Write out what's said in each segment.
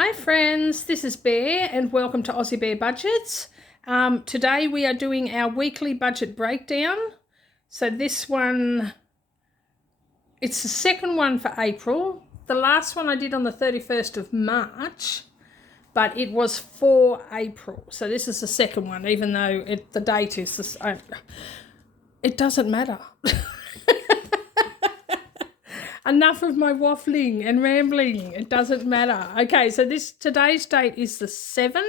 Hi friends, this is Bear and welcome to Aussiebearbudgets. Today we are doing our weekly budget breakdown. So this one, it's the second one for April. The last one I did on the 31st of March, but it was for April. So this is the second one, even though the date is the same. It doesn't matter. Enough of my waffling and rambling. It doesn't matter. Okay, so today's date is the 7th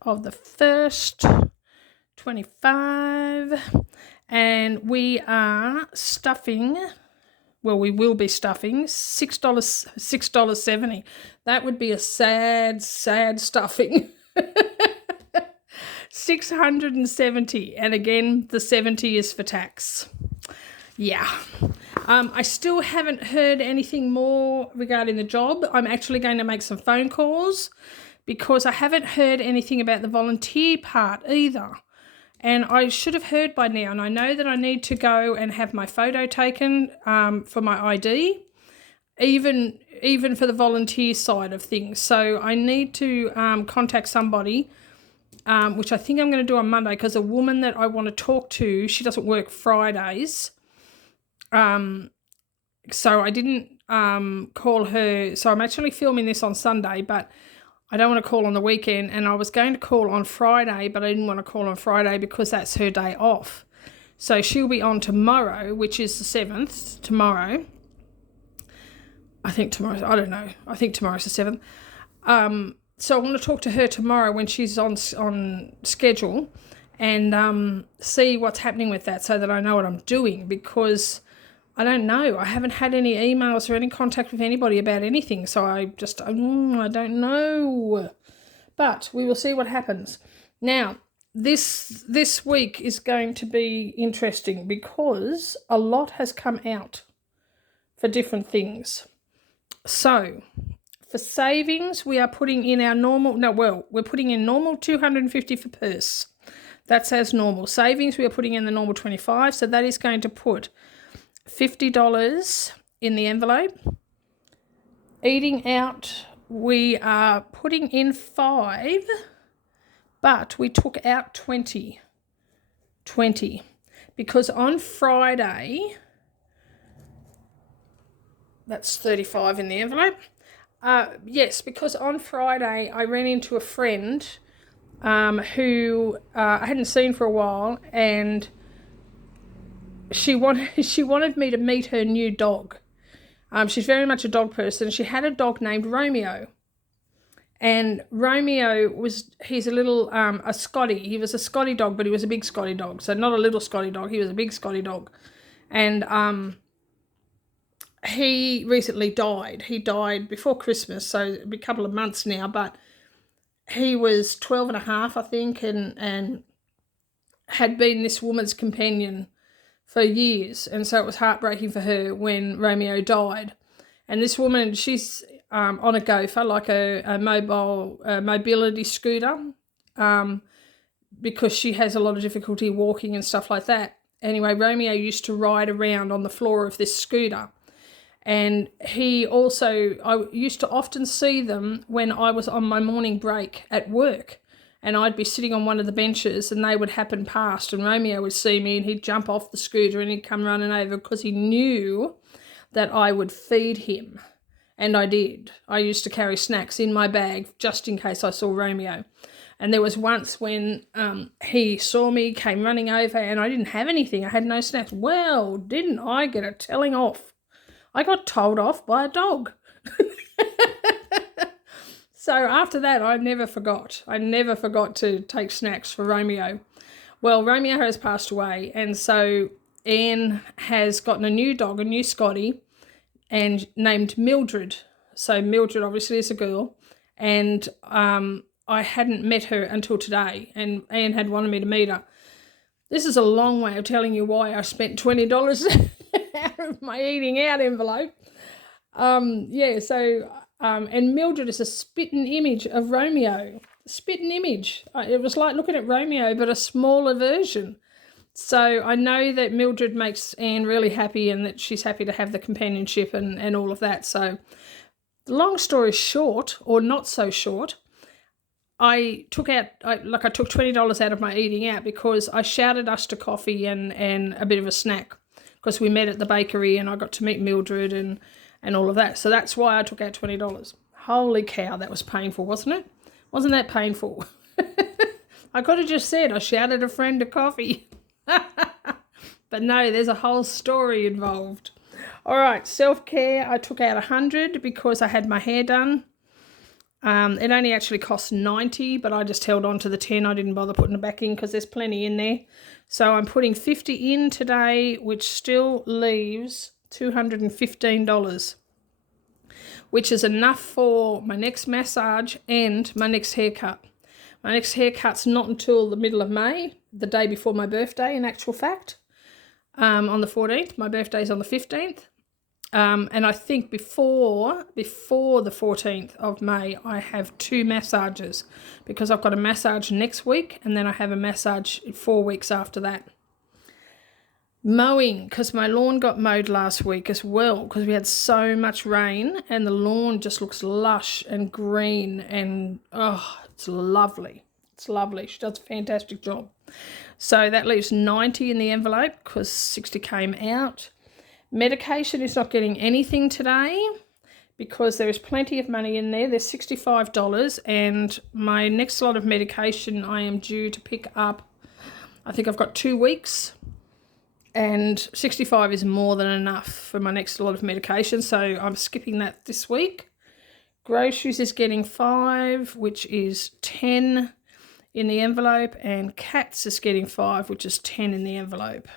of the 1st, 25, and we are stuffing, well, we will be stuffing $6.70. That would be a sad stuffing. 670, and again, the 70 is for tax. Yeah. I still haven't heard anything more regarding the job. I'm actually going to make some phone calls because I haven't heard anything about the volunteer part either. And I should have heard by now. And I know that I need to go and have my photo taken for my ID, even for the volunteer side of things. So I need to contact somebody, which I think I'm going to do on Monday, because a woman that I want to talk to, she doesn't work Fridays. So I didn't call her. So I'm actually filming this on Sunday, but I don't want to call on the weekend. And I was going to call on Friday, but I didn't want to call on Friday because that's her day off. So she'll be on tomorrow, which is the 7th, tomorrow. I think tomorrow, I don't know. I think tomorrow's the 7th. So I want to talk to her tomorrow when she's on schedule and see what's happening with that so that I know what I'm doing, because I don't know. I haven't had any emails or any contact with anybody about anything, so I just, I don't know. But we will see what happens. Now, this week is going to be interesting because a lot has come out for different things. So, for savings, we are putting in our normal, we're putting in normal $250 for purse. That's as normal. Savings, we are putting in the normal 25, so that is going to put $50 in the envelope. Eating out, we are putting in 5, but we took out 20, because on Friday, that's 35 in the envelope. Yes, because on Friday I ran into a friend who I hadn't seen for a while, and she wanted me to meet her new dog. She's very much a dog person. She had a dog named Romeo, and Romeo he's a little a Scotty. He was a Scotty dog, but he was a big Scotty dog. So not a little Scotty dog. He was a big Scotty dog, and he recently died. He died before Christmas, so it'll be a couple of months now, but he was 12 and a half, I think, and had been this woman's companion for years, and so it was heartbreaking for her when Romeo died. And this woman, she's on a gopher, like a mobility scooter, because she has a lot of difficulty walking and stuff like that. Anyway, Romeo used to ride around on the floor of this scooter. And I used to often see them when I was on my morning break at work, and I'd be sitting on one of the benches and they would happen past, and Romeo would see me and he'd jump off the scooter and he'd come running over because he knew that I would feed him. And I did. I used to carry snacks in my bag just in case I saw Romeo. And there was once when he saw me, came running over, and I didn't have anything. I had no snacks. Well, didn't I get a telling off? I got told off by a dog. So after that, I never forgot. I never forgot to take snacks for Romeo. Well, Romeo has passed away, and so Anne has gotten a new dog, a new Scotty, and named Mildred. So Mildred obviously is a girl, and I hadn't met her until today, and Anne had wanted me to meet her. This is a long way of telling you why I spent $20 out of my eating out envelope. And Mildred is a spitting image of Romeo. Spitting image. It was like looking at Romeo, but a smaller version. So I know that Mildred makes Anne really happy, and that she's happy to have the companionship and all of that. So The long story short, or not so short, I took $20 out of my eating out because I shouted us to coffee and a bit of a snack because we met at the bakery and I got to meet Mildred and all of that. So that's why I took out $20. Holy cow, that was painful, wasn't it? Wasn't that painful? I could have just said I shouted a friend to coffee. But no, there's a whole story involved. All right, self-care, I took out 100 because I had my hair done. It only actually cost 90, but I just held on to the 10. I didn't bother putting it back in because there's plenty in there. So I'm putting 50 in today, which still leaves $215, which is enough for my next massage and my next haircut. My next haircut's not until the middle of May, the day before my birthday, in actual fact, on the 14th. My birthday's on the 15th. And I think before the 14th of May, I have 2 massages because I've got a massage next week and then I have a massage 4 weeks after that. Mowing, because my lawn got mowed last week as well because we had so much rain and the lawn just looks lush and green and, oh, it's lovely. It's lovely. She does a fantastic job. So that leaves 90 in the envelope because 60 came out. Medication is not getting anything today because there is plenty of money in there. There's $65 and my next lot of medication I am due to pick up. I think I've got 2 weeks and 65 is more than enough for my next lot of medication. So I'm skipping that this week. Groceries is getting 5, which is 10 in the envelope, and cats is getting 5, which is 10 in the envelope.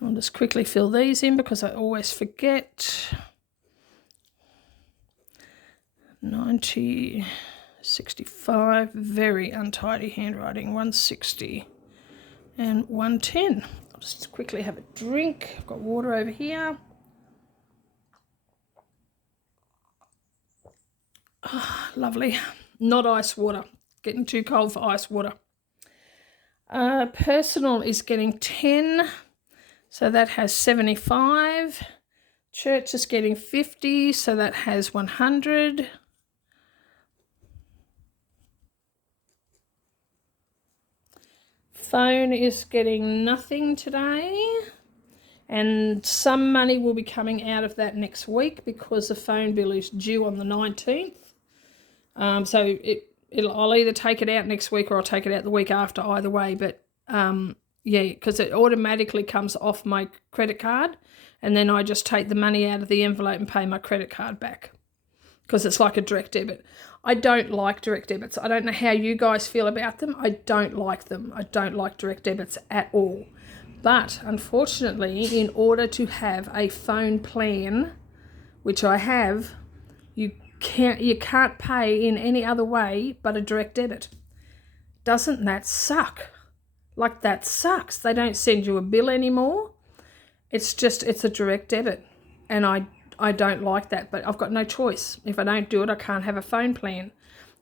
I'll just quickly fill these in because I always forget. 90, 65, very untidy handwriting, 160 and 110. I'll just quickly have a drink. I've got water over here. Oh, lovely. Not ice water. Getting too cold for ice water. Personal is getting 10. So that has 75. Church is getting 50, so that has 100. Phone is getting nothing today. And some money will be coming out of that next week because the phone bill is due on the 19th. So I'll either take it out next week or I'll take it out the week after, either way. But yeah, because it automatically comes off my credit card and then I just take the money out of the envelope and pay my credit card back because it's like a direct debit. I don't like direct debits. I don't know how you guys feel about them. I don't like them. I don't like direct debits at all. But unfortunately, in order to have a phone plan, which I have, you can't pay in any other way but a direct debit. Doesn't that suck? Like, that sucks. They don't send you a bill anymore. It's a direct debit. And I don't like that, but I've got no choice. If I don't do it, I can't have a phone plan.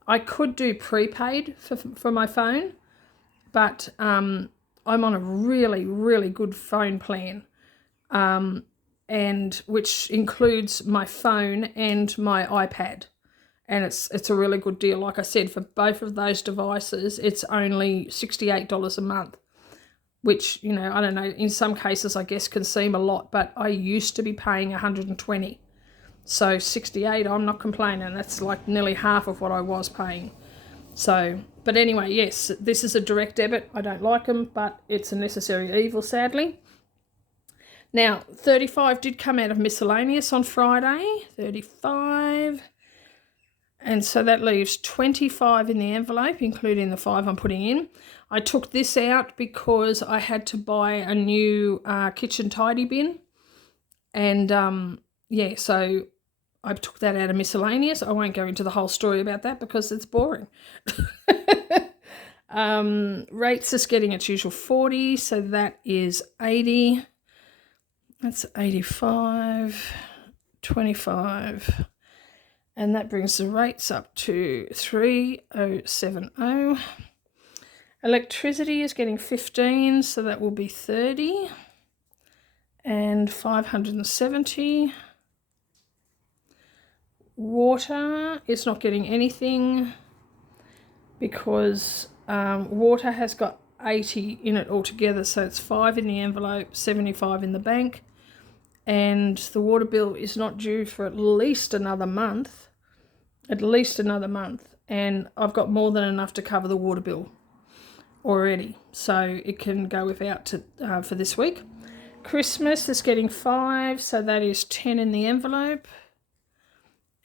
I could do prepaid for my phone, but I'm on a really, really good phone plan, and which includes my phone and my iPad. And it's a really good deal. Like I said, for both of those devices, it's only $68 a month, which, you know, I don't know, in some cases I guess can seem a lot, but I used to be paying $120. So $68, I'm not complaining. That's like nearly half of what I was paying. So, but anyway, yes, this is a direct debit. I don't like them, but it's a necessary evil, sadly. Now, 35 did come out of miscellaneous on Friday, 35. And so that leaves 25 in the envelope, including the 5 I'm putting in. I took this out because I had to buy a new kitchen tidy bin. And, yeah, so I took that out of miscellaneous. I won't go into the whole story about that because it's boring. Rates is getting its usual 40, so that is 80. That's 85, 25. And that brings the rates up to 3070. Electricity is getting 15, so that will be 30. And 570. Water is not getting anything because water has got 80 in it altogether, so it's 5 in the envelope, 75 in the bank, and the water bill is not due for at least another month, and I've got more than enough to cover the water bill already, so it can go without for this week. Christmas is getting 5, so that is 10 in the envelope,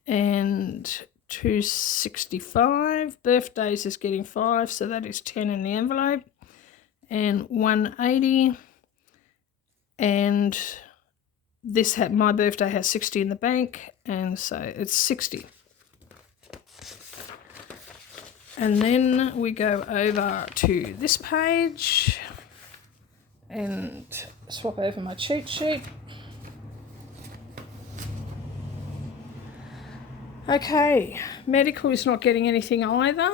and $265. Birthdays is getting 5, so that is 10 in the envelope, and $180. And this my birthday has 60 in the bank, and so it's 60. And then we go over to this page and swap over my cheat sheet. Okay, medical is not getting anything either,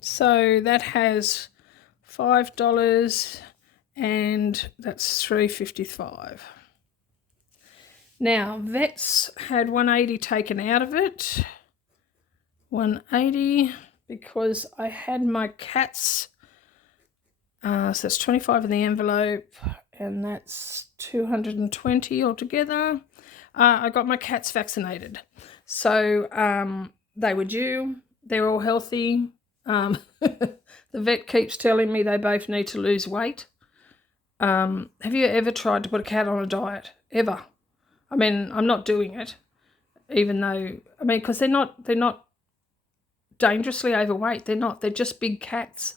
so that has $5, and that's $3.55. Now, vets had $180 taken out of it, $180, because I had my cats, so that's 25 in the envelope, and that's $220 altogether. I got my cats vaccinated, so they were due. They're all healthy. The vet keeps telling me they both need to lose weight. Have you ever tried to put a cat on a diet? Ever? I mean, I'm not doing it, even though, I mean, because they're not dangerously overweight. They're just big cats.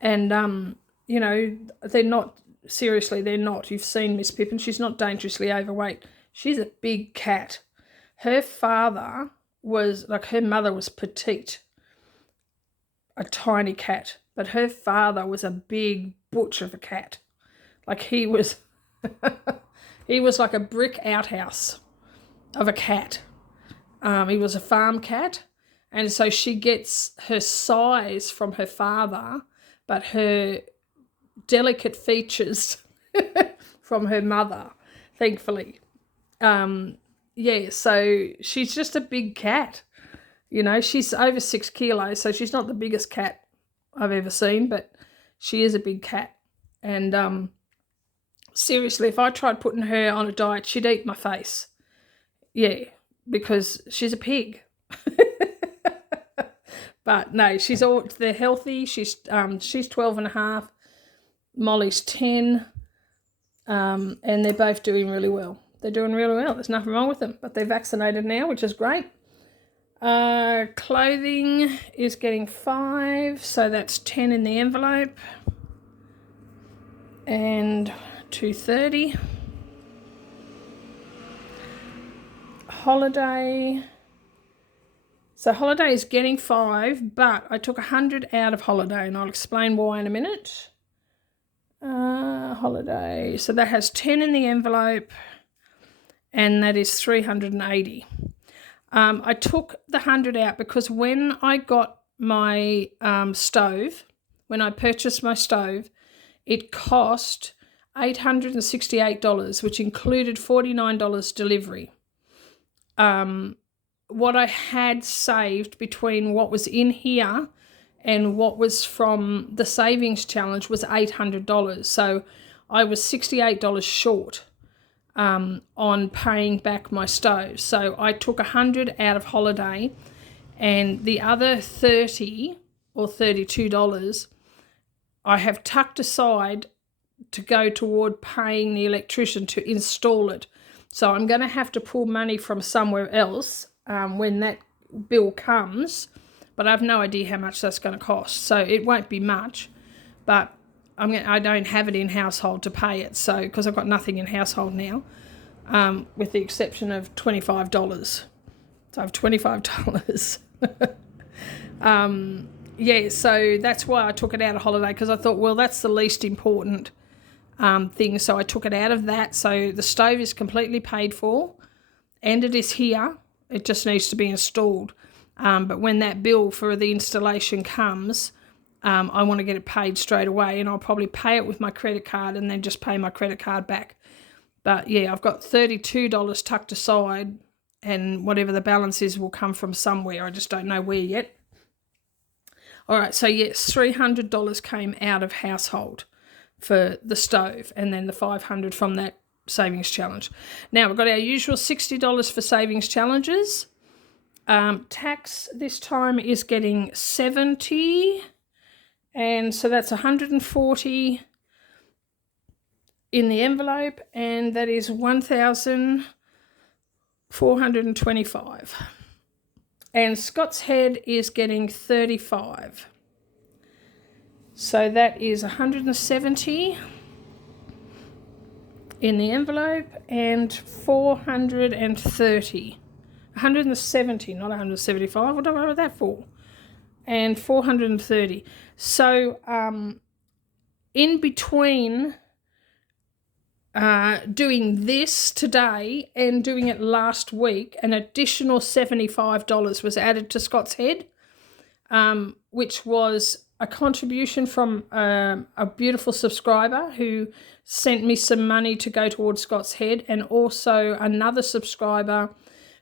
And, you know, they're not, seriously, they're not. You've seen Miss Pippin. She's not dangerously overweight. She's a big cat. Her father was, like, her mother was petite, a tiny cat. But her father was a big butch of a cat. Like, he was, he was like a brick outhouse of a cat. He was a farm cat. And so she gets her size from her father, but her delicate features from her mother, thankfully. Yeah, so she's just a big cat. You know, she's over 6 kilos, so she's not the biggest cat I've ever seen, but she is a big cat. And seriously, if I tried putting her on a diet, she'd eat my face. Yeah, because she's a pig. But no, they're healthy. She's 12 and a half. Molly's 10. And they're both doing really well. They're doing really well. There's nothing wrong with them. But they're vaccinated now, which is great. Clothing is getting 5, so that's 10 in the envelope. And $230. Holiday. So holiday is getting 5, but I took 100 out of holiday, and I'll explain why in a minute. Holiday. So that has 10 in the envelope, and that is $380. I took the 100 out because when I got my stove, when I purchased my stove, it cost $868, which included $49 delivery. What I had saved between what was in here and what was from the savings challenge was $800. So I was $68 short on paying back my stove. So I took 100 out of holiday, and the other $30 or $32 I have tucked aside to go toward paying the electrician to install it. So I'm going to have to pull money from somewhere else when that bill comes, but I have no idea how much that's going to cost. So it won't be much, but I don't have it in household to pay it, so because I've got nothing in household now, with the exception of $25. So I have $25. Yeah, so that's why I took it out of holiday, because I thought, well, that's the least important thing. So I took it out of that. So the stove is completely paid for, and it is here. It just needs to be installed. But when that bill for the installation comes, I want to get it paid straight away, and I'll probably pay it with my credit card and then just pay my credit card back. But yeah, I've got $32 tucked aside and whatever the balance is will come from somewhere. I just don't know where yet. All right, so yes, $300 came out of household for the stove, and then the $500 from that savings challenge. Now we've got our usual $60 for savings challenges. Tax this time is getting 70, and so that's 140 in the envelope, and that is 1,425. And Scott's Head is getting 35. So that is 170 in the envelope and 430. 170, not 175. What do I want that for? And 430. So in between doing this today and doing it last week, an additional $75 was added to Scott's Head, which was a contribution from a beautiful subscriber who sent me some money to go towards Scott's Head, and also another subscriber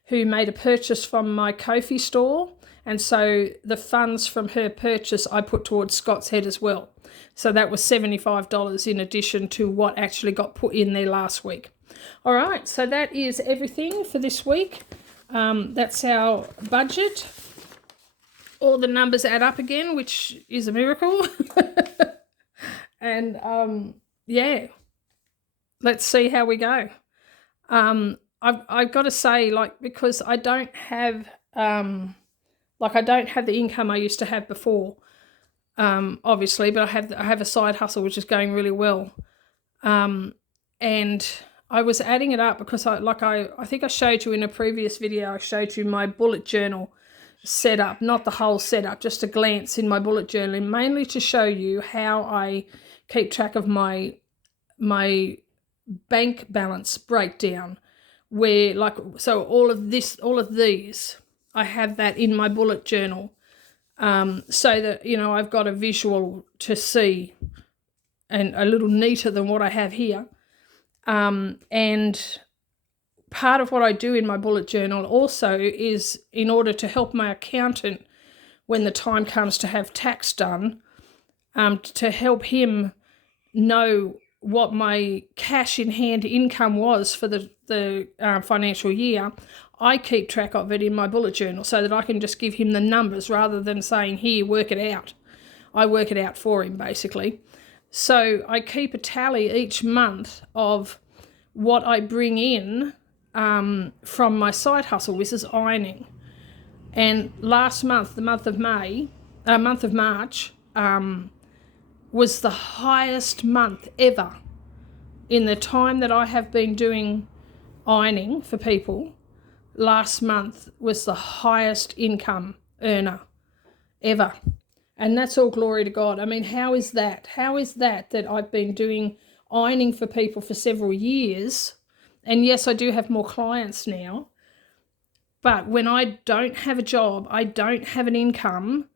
who made a purchase from my Ko-fi store, and so the funds from her purchase I put towards Scott's Head as well. So that was $75 in addition to what actually got put in there last week. All right, so that is everything for this week. That's our budget. All the numbers add up again, which is a miracle. And yeah, let's see how we go. I've got to say, like, because I don't have the income I used to have before, obviously, but I have a side hustle which is going really well, and I was adding it up because I think I showed you in a previous video. I showed you my bullet journal setup, not the whole setup, just a glance in my bullet journal, mainly to show you how I keep track of my bank balance breakdown, where, like, so all of these, I have that in my bullet journal, so that, you know, I've got a visual to see, and a little neater than what I have here. And part of what I do in my bullet journal also is, in order to help my accountant when the time comes to have tax done, to help him know what my cash in hand income was for the financial year, I keep track of it in my bullet journal so that I can just give him the numbers rather than saying, here, work it out. I work it out for him, basically. So I keep a tally each month of what I bring in from my side hustle, which is ironing. And last month, the month of March, was the highest month ever in the time that I have been doing ironing for people. Last month was the highest income earner ever. And that's all glory to God. I mean, how is that? How is that I've been doing ironing for people for several years? And yes, I do have more clients now. But when I don't have a job, I don't have an income,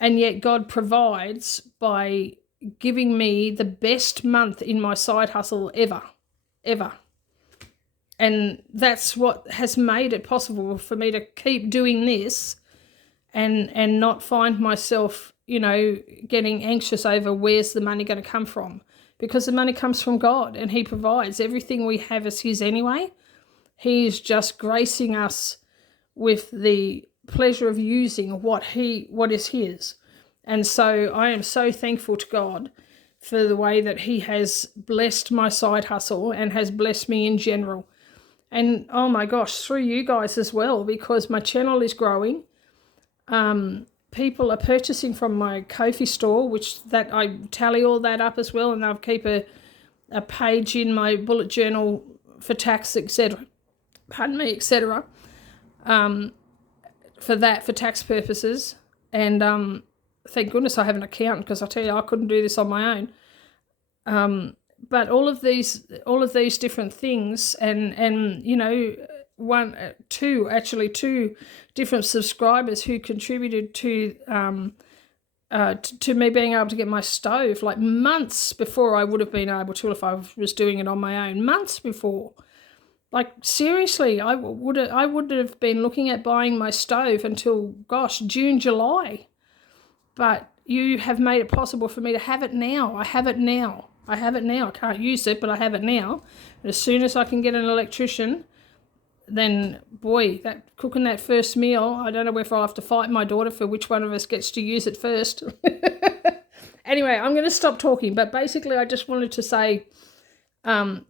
and yet God provides by giving me the best month in my side hustle ever. And that's what has made it possible for me to keep doing this and not find myself, you know, getting anxious over where's the money going to come from. Because the money comes from God, and he provides. Everything we have is his anyway. He's just gracing us with the pleasure of using what is his. And so I am so thankful to God for the way that he has blessed my side hustle and has blessed me in general. And oh my gosh, through you guys as well, because my channel is growing. People are purchasing from my Ko-fi store, which that I tally all that up as well, and I'll keep a page in my bullet journal for tax, etc. etc. For tax purposes. And thank goodness I have an accountant, because I tell you, I couldn't do this on my own. But all of these different things, and you know, two different subscribers who contributed to me being able to get my stove, like months before I would have been able to if I was doing it on my own, months before. Like, seriously, I would have been looking at buying my stove until, gosh, June, July. But you have made it possible for me to have it now. I have it now. I have it now. I can't use it, but I have it now. And as soon as I can get an electrician, then, boy, that cooking that first meal, I don't know if I'll have to fight my daughter for which one of us gets to use it first. Anyway, I'm going to stop talking. But basically, I just wanted to say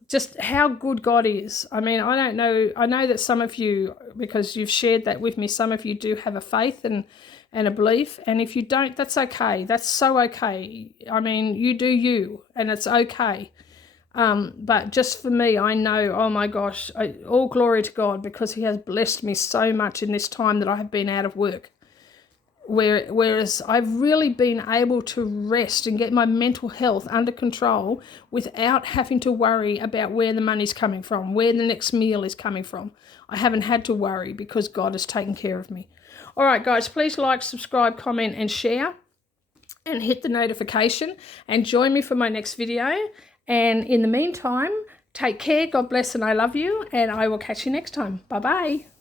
just how good God is. I mean, I don't know. I know that some of you, because you've shared that with me, some of you do have a faith and a belief. And if you don't, that's okay. That's so okay. I mean, you do you, and it's okay. But just for me, I know, oh my gosh, all glory to God, because he has blessed me so much in this time that I have been out of work. Whereas I've really been able to rest and get my mental health under control without having to worry about where the money's coming from, where the next meal is coming from. I haven't had to worry because God has taken care of me. All right, guys, please like, subscribe, comment, and share, and hit the notification, and join me for my next video. And in the meantime, take care, God bless, and I love you, and I will catch you next time. Bye-bye.